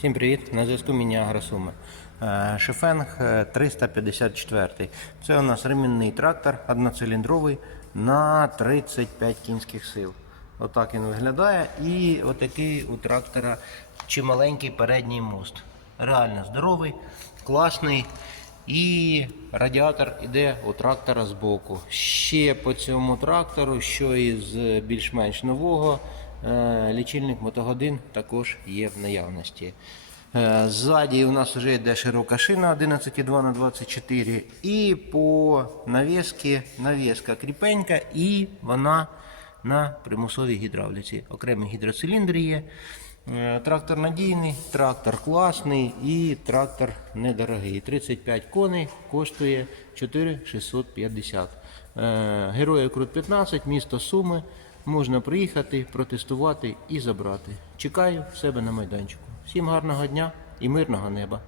Всім привіт! На зв'язку міні Агросуми. Е, Шефенг е, 354. Це у нас ремінний трактор одноциліндровий на 35 кінських сил. Отак він виглядає. І отакий у трактора чималенький передній мост. Реально здоровий, класний. І радіатор іде у трактора збоку. Ще по цьому трактору, що із більш-менш нового, е, лічильник мотогодин також є в наявності. Е, Ззаді у нас вже йде широка шина 11,2 на 24 і по навіски навіска кріпенька і вона на примусовій гідравліці. Окремі гідроциліндри є. Е, Трактор надійний, трактор класний і трактор недорогий. 35 коней коштує 4650. Е, Героїв Крут 15, місто Суми. Можна приїхати, протестувати і забрати. Чекаю в себе на майданчику. Всім гарного дня і мирного неба.